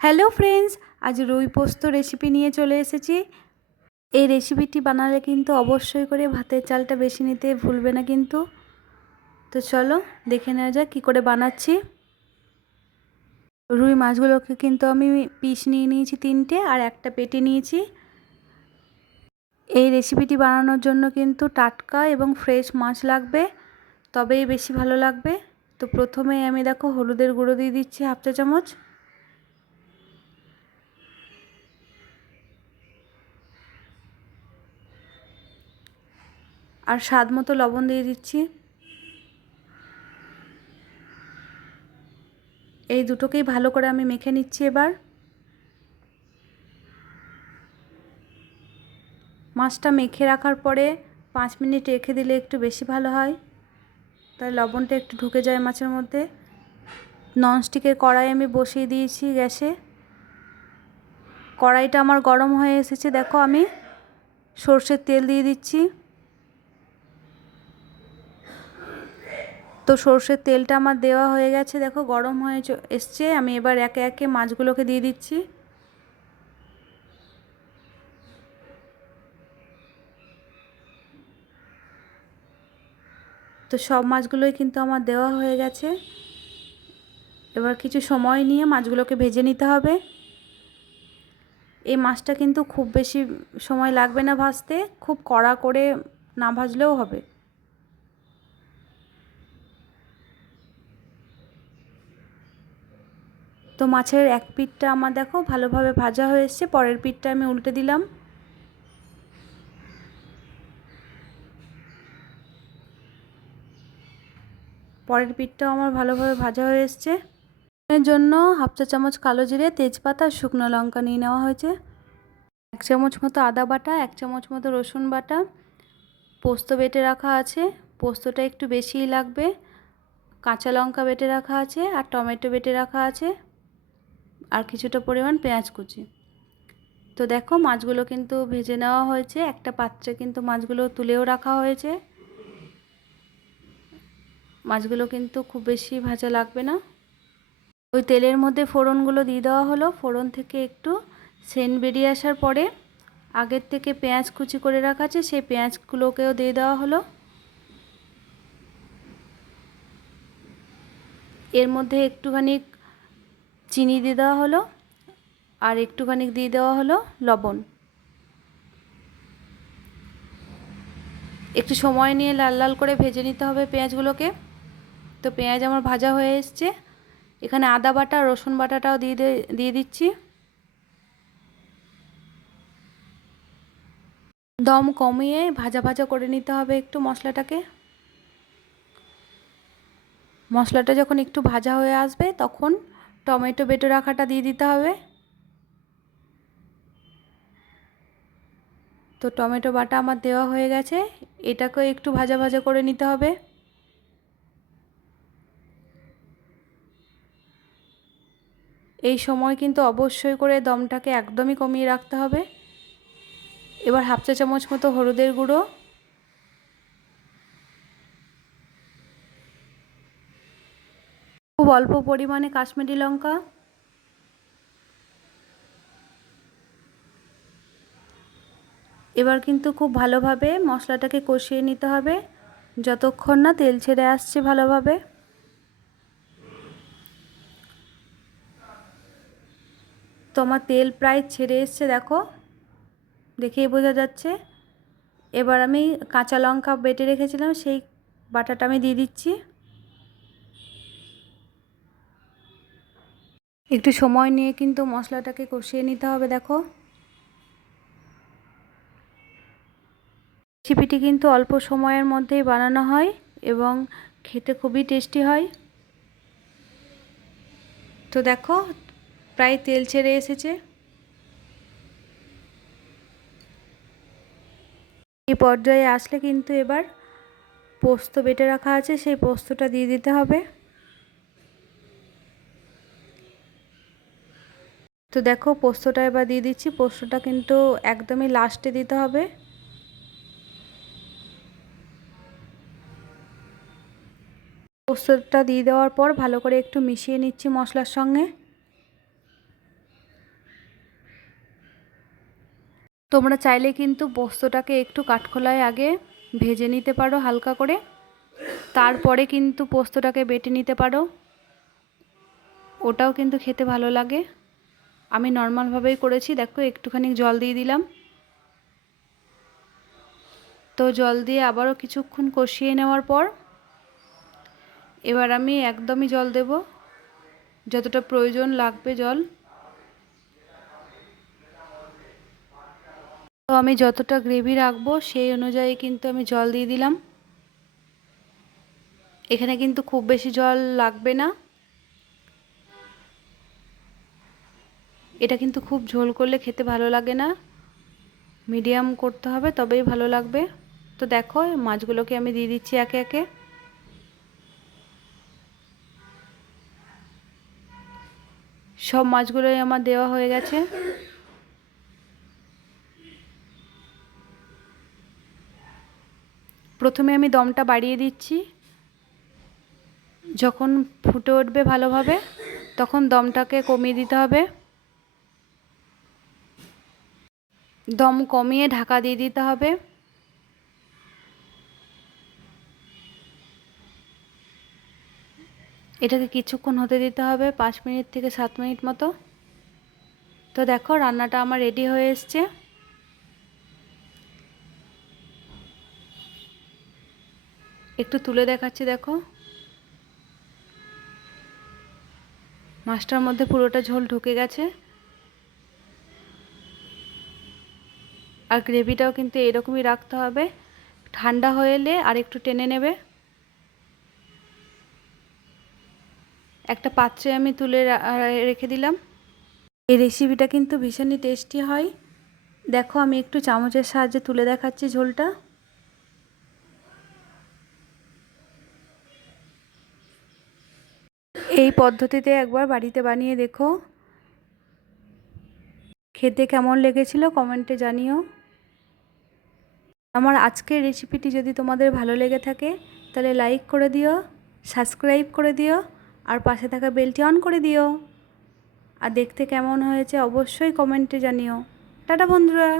Hello friends আজ রুই পোস্ত রেসিপি নিয়ে চলে এসেছি। এই রেসিপিটি বানালে কিন্তু অবশ্যই করে ভাতের চালটা বেশি নিতে ভুলবে না কিন্তু। তো চলো, দেখে নেওয়া যাক কী করে বানাচ্ছি। রুই মাছগুলোকে কিন্তু আমি পিস নিয়ে নিয়েছি তিনটে আর একটা পেটে নিয়েছি। এই রেসিপিটি বানানোর জন্য কিন্তু টাটকা এবং ফ্রেশ মাছ লাগবে, তবেই বেশি ভালো লাগবে। তো প্রথমে আমি দেখো হলুদের গুঁড়ো দিয়ে দিচ্ছি হাফ চা চামচ। আর স্বাদ মতো লবণ দিয়ে দিচ্ছি। এই দুটোকেই ভালো করে আমি মেখে নিচ্ছি এবার। মাছটা মেখে রাখার পরে পাঁচ মিনিট রেখে দিলে একটু বেশি ভালো হয়। তাই লবণটা একটু ঢুকে যায় মাছের মধ্যে। ননস্টিকের কড়াই আমি বসিয়ে দিয়েছি গ্যাসে। কড়াইটা আমার গরম হয়ে এসেছে, দেখো আমি। সর্ষের তেল দিয়ে দিচ্ছি। তো সর্ষের তেলটা আমার দেওয়া হয়ে গেছে, দেখো গরম হয়ে এসছে, আমি এবার একে একে মাছগুলোকে দিয়ে দিচ্ছি। তো সব মাছগুলোই কিন্তু আমার দেওয়া হয়ে গেছে। এবার কিছু সময় নিয়ে মাছগুলোকে ভেজে নিতে হবে। এই মাছটা কিন্তু খুব বেশি সময় লাগবে না ভাজতে, খুব কড়া করে না ভাজলেও হবে। তো মাছের এক পিঠটা আমার দেখো ভালোভাবে ভাজা হয়ে এসছে, পরের পিঠটা আমি উল্টে দিলাম। পরের পিঠটাও আমার ভালোভাবে ভাজা হয়ে এসছে। এর জন্য হাফ চা চামচ কালো জিরে, তেজপাতা, শুকনো লঙ্কা নিয়ে নেওয়া হয়েছে। এক চামচ মতো আদা বাটা, এক চামচ মতো রসুন বাটা। পোস্ত বেটে রাখা আছে, পোস্তটা একটু বেশিই লাগবে। কাঁচা লঙ্কা বেটে রাখা আছে আর টমেটো বেটে রাখা আছে। আর কিছুটা পরিমাণ পেঁয়াজ কুচি। তো দেখো মাছগুলো কিন্তু ভেজে নেওয়া হয়েছে। একটা পাত্রে কিন্তু মাছগুলো তুলেও রাখা হয়েছে। মাছগুলো কিন্তু খুব বেশি ভাজা লাগবে না। ওই তেলের মধ্যে ফোড়নগুলো দিয়ে দেওয়া হলো। ফোড়ন থেকে একটু সেন বেরিয়ে আসার পরে আগের থেকে পেঁয়াজ কুচি করে রাখা আছে, সেই পেঁয়াজগুলোকেও দিয়ে দেওয়া হলো। এর মধ্যে একটুখানি চিনি দিয়ে দেওয়া হলো আর একটুখানি দিয়ে দেওয়া হলো লবণ। একটু সময় নিয়ে লাল লাল করে ভেজে নিতে হবে পেঁয়াজগুলোকে। তো পেঁয়াজ আমার ভাজা হয়ে এসছে। এখানে আদা বাটা, রসুন বাটাটাও দিয়ে দিয়ে দিচ্ছি। দম কমিয়ে ভাজা ভাজা করে নিতে হবে একটু মশলাটাকে। মশলাটা যখন একটু ভাজা হয়ে আসবে তখন টমেটো বেটে রাখাটা দিয়ে দিতে হবে। তো টমেটো বাটা আমার দেওয়া হয়ে গেছে। এটাকেও একটু ভাজা ভাজা করে নিতে হবে। এই সময় কিন্তু অবশ্যই করে দমটাকে একদমই কমিয়ে রাখতে হবে। এবার হাফ চা চামচ মতো হলুদের গুঁড়ো। অল্প পরিমাণে কাশ্মীরি লঙ্কা। এবার কিন্তু খুব ভালোভাবে মশলাটাকে কষিয়ে নিতে হবে। যতক্ষণ না তেল ছেড়ে আসছে ভালোভাবে। তোমার তেল প্রায় ছেড়ে এসছে, দেখো। দেখেই বোঝা যাচ্ছে। এবার আমি কাঁচা লঙ্কা বেটে রেখেছিলাম, সেই বাটাটা আমি দিয়ে দিচ্ছি। একটু সময় নিয়ে কিন্তু মশলাটাকে কষিয়ে নিতে হবে, দেখো। রেসিপিটি কিন্তু অল্প সময়ের মধ্যেই বানানো হয় এবং খেতে খুবই টেস্টি হয়। তো দেখো, প্রায় তেল ছেড়ে এসেছে। এই পর্যায়ে আসলে কিন্তু এবার পোস্ত বেটে রাখা আছে, সেই পোস্তটা দিয়ে দিতে হবে। তো দেখো পোস্তটা এবার দিয়ে দিচ্ছি, পোস্তটা কিন্তু একদমই লাস্টে দিতে হবে। পোস্তটা দিয়ে দেওয়ার পর ভালো করে একটু মিশিয়ে নিচ্ছি মশলার সঙ্গে। তোমরা চাইলে কিন্তু পোস্তটাকে একটু কাঠখোলায় আগে ভেজে নিতে পারো হালকা করে। তারপরে কিন্তু পোস্তটাকে বেটে নিতে পারো। ওটাও কিন্তু খেতে ভালো লাগে। আমি নর্মালভাবেই করেছি। দেখো, একটুখানি জল দিয়ে দিলাম। তো জল দিয়ে আবারও কিছুক্ষণ কষিয়ে নেওয়ার পর এবার আমি একদমই জল দেব। যতটা প্রয়োজন লাগবে জল। তো আমি যতটা গ্রেভি রাখব, সেই অনুযায়ী কিন্তু আমি জল দিয়ে দিলাম। এখানে কিন্তু খুব বেশি জল লাগবে না। এটা কিন্তু খুব ঝোল করলে খেতে ভালো লাগে না। মিডিয়াম করতে হবে, তবেই ভালো লাগবে। তো দেখো মাছগুলোকে আমি দিয়ে দিচ্ছি একে একে। সব মাছগুলোই আমার দেওয়া হয়ে গেছে। প্রথমে আমি দমটা বাড়িয়ে দিচ্ছি। যখন ফুটে উঠবে ভালোভাবে, তখন দমটাকে কমিয়ে দিতে হবে। দম কমিয়ে ঢাকা দিয়ে দিতে হবে। এটাকে কিছুক্ষণ হতে দিতে হবে, পাঁচ মিনিট থেকে সাত মিনিট মতো। তো দেখো, রান্নাটা আমার রেডি হয়ে এসছে। একটু তুলে দেখাচ্ছি, দেখো। মাছটার মধ্যে পুরোটা ঝোল ঢুকে গেছে। আর গ্রেভিটাও কিন্তু এরকমই রাখতে হবে। ঠান্ডা হয়ে এলে আর একটু টেনে নেবে। একটা পাত্রে আমি তুলে রেখে দিলাম। এই রেসিপিটা কিন্তু ভীষণই টেস্টি হয়। দেখো, আমি একটু চামচের সাহায্যে তুলে দেখাচ্ছি ঝোলটা। এই পদ্ধতিতে একবার বাড়িতে বানিয়ে দেখো। খেতে কেমন লেগেছিল কমেন্টে জানিও। আমার আজকের রেসিপিটি যদি তোমাদের ভালো লেগে থাকে, তাহলে লাইক করে দিও সাবস্ক্রাইব করে দিও, আর পাশে থাকা বেলটি অন করে দিও। আর দেখতে কেমন হয়েছে অবশ্যই কমেন্টে জানিও। টাটা বন্ধুরা!